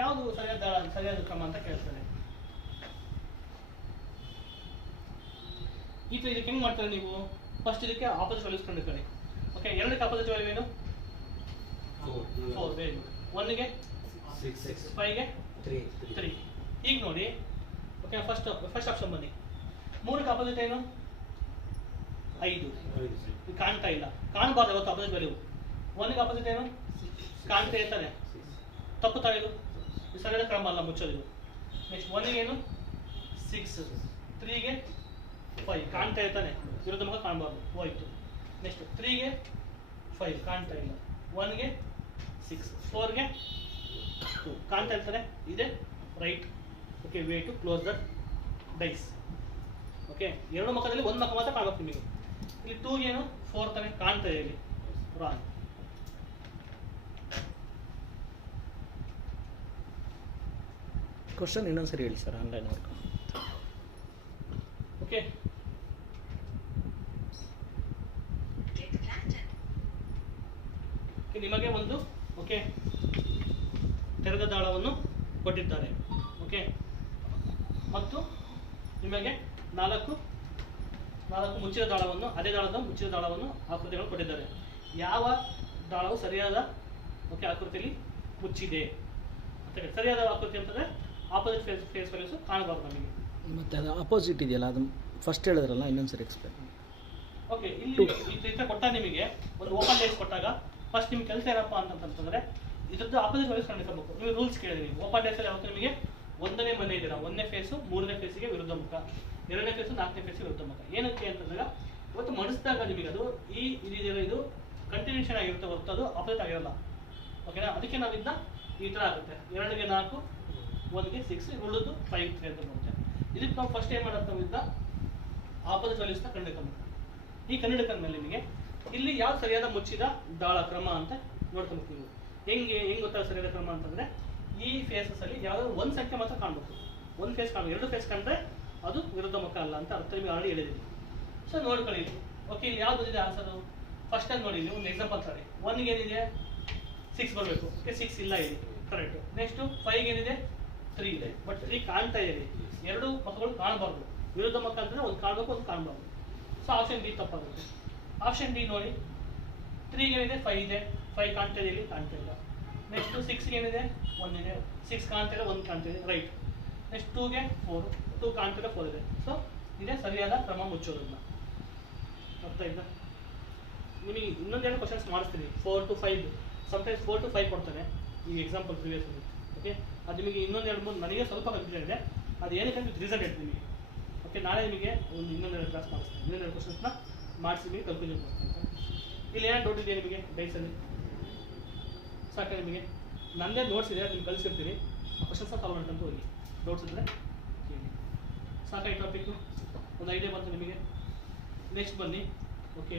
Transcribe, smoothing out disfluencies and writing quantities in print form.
ಯಾವುದು ಸರಿಯಾದ ಕ್ರಮ ಅಂತ ಕೇಳ್ತಾರೆ. ಇದಕ್ಕೆ ಹೆಂಗ್ ಮಾಡ್ತಾರೆ ನೀವು? ಫಸ್ಟ್ ಇದಕ್ಕೆ ಆಪೋಸಿಟ್ ವ್ಯಾಲ್ಯೂಸ್ ಕಂಡುಕೊಳ್ಳಿ. ಓಕೆ, ಎರಡಕ್ಕೆ ಆಪೋಸಿಟ್ ವ್ಯಾಲ್ಯೂ ಏನು? 4. Very good. 1ಗೆ 6, 5ಗೆ 3. ಈಗ ನೋಡಿ, ಓಕೆ, ಫಸ್ಟ್ ಆಪ್ಷನ್ ಬನ್ನಿ. 3ಕ್ಕೆ ಆಪೋಸಿಟ್ ಏನು? 5. ಇದು ಕಾಣ್ತಾ ಇಲ್ಲ, ಕಾಣಬಾರ್ದು ಯಾವತ್ತು ಆಪೋಸಿಟ್ ವ್ಯಾಲ್ಯೂ. 1ಗೆ ಆಪೋಸಿಟ್ ಏನು? ಕಾಣ್ತಾ ಇರ್ತಾನೆ, ತಪ್ಪು ತಾನೆ ಇದು ಸರಿಯಾದ ಕ್ರಮ ಅಲ್ಲ ಮುಚ್ಚೋದು. ನೆಕ್ಸ್ಟ್ 1ಗೆ ಏನು? 6, 3ಗೆ 5 ಕಾಣ್ತಾ ಇರ್ತಾನೆ, ವಿರುದ್ಧ ಮುಖ ಕಾಣಬಾರ್ದು, ಹೋಯ್ತು. ನೆಕ್ಸ್ಟ್ 3ಗೆ 5 ಕಾಣ್ತಾ ಇಲ್ಲ, 1ಗೆ 6, 4ಗೆ 2 ಕಾಣ್ತಾ ಇರ್ತಾನೆ, ಇದೆ right. Okay, way to close the dice. Okay, ಎರಡು ಮುಖದಲ್ಲಿ ಒಂದು ಮುಖ ಮಾತ್ರ ಕಾಣಬೇಕು ನಿಮಗೆ. ಇಲ್ಲಿ 2ಗೆ ಏನು? 4 ತಾನೆ ಕಾಣ್ತಾ ಇದೆ, ಇಲ್ಲಿ ರಾಂಗ್. ಕ್ವಶನ್ ಇನ್ನೊಂದ್ಸರಿ ಹೇಳಿ ಸರ್, ಆನ್ಲೈನ್ ವರ್ಕ್. ಓಕೆ, ನಿಮಗೆ ಒಂದು ಓಕೆ ತೆರೆದ ದಾಳವನ್ನು ಕೊಟ್ಟಿದ್ದಾರೆ. ಓಕೆ, ಮತ್ತು ನಿಮಗೆ ನಾಲ್ಕು ಮುಚ್ಚಿದ ದಾಳವನ್ನು, ಅದೇ ದಾಳದ ಮುಚ್ಚಿದ ದಾಳವನ್ನು ಆಕೃತಿಗಳನ್ನು ಕೊಟ್ಟಿದ್ದಾರೆ. ಯಾವ ದಾಳವು ಸರಿಯಾದ ಓಕೆ ಆಕೃತಿಯಲ್ಲಿ ಮುಚ್ಚಿದೆ ಅಂತ ಹೇಳಿ. ಸರಿಯಾದ ಆಕೃತಿ ಅಂತಂದರೆ ಆಪೋಸಿಟ್ ಫೇಸ್ ವ್ಯಾಲ್ಯೂಸ್ ಕಾಣಬಾರ್ದು ನಮಗೆ. ಮತ್ತು ಅದು ಅಪೋಸಿಟ್ ಇದೆಯಲ್ಲ, ಅದು ಫಸ್ಟ್ ಹೇಳಿದ್ರಲ್ಲ, ಇನ್ನೊಂದ್ಸರಿ ಎಕ್ಸ್ಪ್ಲೇನ್. ಓಕೆ, ಇಲ್ಲಿ ಈ ರೀತಿ ಕೊಟ್ಟಾಗ ನಿಮಗೆ ಒಂದು ಓಪನ್ ಡೇಸ್ ಕೊಟ್ಟಾಗ ಫಸ್ಟ್ ನಿಮ್ಗೆ ಕೆಲಸ ಏನಪ್ಪ ಅಂತಂತಂದರೆ ಇದ್ರದ್ದು ಆಪೋಸಿಟ್ ವ್ಯಾಲ್ಯೂಸ್ ಕಂಡುಹಿಡಿಸಬೇಕು. ನೀವು ರೂಲ್ಸ್ ಕೇಳಿದ್ರಿ, ಓಪನ್ ಡೇಸಲ್ಲಿ ಯಾವತ್ತು ನಿಮಗೆ ಒಂದನೇ ಮನೆ ಇದ್ದೀರಾ, 1ನೇ ಫೇಸು 3ನೇ ಫೇಸಿಗೆ ವಿರುದ್ಧ ಮುಖ, 2ನೇ ಫೇಸು 4ನೇ ಫೇಸಿಗೆ ವಿರುದ್ಧ ಮುಖ. ಏನಕ್ಕೆ ಅಂತಂದಾಗ ಇವತ್ತು ಮಡಿಸಿದಾಗ ನಿಮಗೆ ಅದು ಇದು ಕಂಟಿನ್ಯೂಷನ್ ಆಗಿರುತ್ತೆ ಹೊರತು ಅದು ಆಪೋಸಿಟ್ ಆಗಿರಲ್ಲ. ಓಕೆನಾ? ಅದಕ್ಕೆ ನಾವಿಂದ ಈ ಥರ ಆಗುತ್ತೆ, 2ಗೆ 4, 1ಗೆ 6, ಉಳಿದು 5, 3 ಅಂತ ಬರುತ್ತೆ. ಇದಕ್ಕೆ ನಾವು ಫಸ್ಟ್ ಏನು ಮಾಡೋದು, ನಾವಿಂದ ಆಪೋಸಿಟ್ ವ್ಯಾಲ್ಯೂಸ್ನ ಕಂಡುಹಿಡ್ಕೊಬೇಕು. ಈ ಕಂಡುಹಿಡ್ಕೊಂಡ್ಮೇಲೆ ನಿಮಗೆ ಇಲ್ಲಿ ಯಾವ ಸರಿಯಾದ ಮುಚ್ಚಿದ ದಾಳ ಕ್ರಮ ಅಂತ ನೋಡ್ಕೊಬೇಕು. ನೀವು ಹೆಂಗೆ ಗೊತ್ತಾಗ ಸರಿಯಾದ ಕ್ರಮ ಅಂತಂದರೆ ಈ ಫೇಸಸ್ಸಲ್ಲಿ ಯಾವುದಾದ್ರು ಒಂದು ಸಂಖ್ಯೆ ಮಾತ್ರ ಕಾಣಬೇಕು. ಒಂದು ಫೇಸ್ ಕಾಣಬೇಕು, 2 ಫೇಸ್ ಕಂಡ್ರೆ ಅದು ವಿರುದ್ಧ ಮುಖ ಅಲ್ಲ ಅಂತ ಅರ್ಥ ನಿಮಗೆ ಆಲ್ರೆಡಿ ಹೇಳಿದ್ದೀನಿ. ಸೊ ನೋಡ್ಕೊಳ್ಳಿ. ಓಕೆ, ಇಲ್ಲಿ ಯಾವ್ದು ಇದೆ ಆನ್ಸರು? ಫಸ್ಟ್ ಆಗಿ ನೋಡಿ, ನೀವು ಒಂದು ಎಕ್ಸಾಂಪಲ್ ತಗೊಳ್ಳಿ. 1ಗೆ ಏನಿದೆ? 6 ಬರಬೇಕು. ಓಕೆ, 6 ಇಲ್ಲ, ಇದೆ ಕರೆಕ್ಟು. ನೆಕ್ಸ್ಟು 5ಗೆ ಏನಿದೆ? 3 ಇದೆ, ಬಟ್ 3 ಕಾಣ್ತಾ ಇದೆ. ಎರಡು ಮುಖಗಳು ಕಾಣಬಾರ್ದು, ವಿರುದ್ಧ ಮುಖ ಅಂತಂದರೆ ಒಂದು ಕಾಣಬೇಕು, ಒಂದು ಕಾಣಬಾರ್ದು. ಸೊ ಆಪ್ಷನ್ ಡಿ ತಪ್ಪಾಗುತ್ತೆ. ಆಪ್ಷನ್ ಡಿ ನೋಡಿ, 3ಗೆ ಏನಿದೆ? 5 ಇದೆ, 5 ಕಾಣ್ತಾ ಇದೆ, ಇಲ್ಲಿ ಕಾಣ್ತಾ ಇಲ್ಲ. ನೆಕ್ಸ್ಟು 6ಗೆ ಏನಿದೆ? 1 ಇದೆ, 6 ಕಾಣ್ತಾ ಇದೆ, 1 ಕಾಣ್ತಾ ಇದೆ, ರೈಟ್. ನೆಕ್ಸ್ಟ್ 2ಗೆ 4, 2 ಕಾಣ್ತಾ ಇದೆ, 4 ಇದೆ. ಸೊ ಇದೇ ಸರಿಯಾದ ಕ್ರಮ ಮುಚ್ಚೋದನ್ನ. ಅರ್ಥ ಆಯ್ತಾ? ನಿಮಗೆ ಇನ್ನೊಂದೆರಡು ಕ್ವಶನ್ಸ್ ಮಾಡಿಸ್ತೀನಿ, 4 to 5. ಸಮ್ಟೈಮ್ಸ್ 4 to 5 ಕೊಡ್ತಾನೆ ಈ ಎಕ್ಸಾಂಪಲ್ ಪ್ರಿವಿಯಸ್. ಓಕೆ, ಅದು ನಿಮಗೆ ಇನ್ನೊಂದೆರಡು ಮೂರು ನನಗೆ ಸ್ವಲ್ಪ ಕನ್ಫ್ಯೂಷನ್ ಇದೆ, ಅದು ಏನಕ್ಕೆ ಅಂತ ರೀಸನ್ ಹೇಳ್ತೀನಿ ನಿಮಗೆ. ಓಕೆ, ನಾಳೆ ನಿಮಗೆ ಒಂದು ಇನ್ನೊಂದೆರಡು ಕ್ಲಾಸ್ ಮಾಡಿಸ್ತೀನಿ, ಇನ್ನೊಂದೆರಡು ಕ್ವಶನ್ಸ್ನ ಮಾಡಿಸಿ ನಿಮಗೆ ಕನ್ಫ್ಯೂಷನ್ ಮಾಡ್ತೀನಿ. ಇಲ್ಲಿ ಏನು ಡೌಟ್ ಇದೆ ನಿಮಗೆ ಡೈಸಲ್ಲಿ? ಸಾಕ ನಿಮಗೆ ನನ್ನದೇ ನೋಟ್ಸ್ ಇದೆ, ನಿಮ್ಗೆ ಕಳಿಸಿರ್ತೀನಿ, ಆ ಕ್ವಶನ್ಸ್ನ ಸಾಲ್ವ್ ಮಾಡ್ಕೊಂತ ಹೋಗಿ. ಡೌಟ್ಸ್ ಇದ್ದರೆ ಕೇಳಿ. ಸಾಕ ಈ ಟಾಪಿಕ್ಕು ಒಂದು ಐಡಿಯಾ ಬಂತು ನಿಮಗೆ. ನೆಕ್ಸ್ಟ್ ಬನ್ನಿ. ಓಕೆ,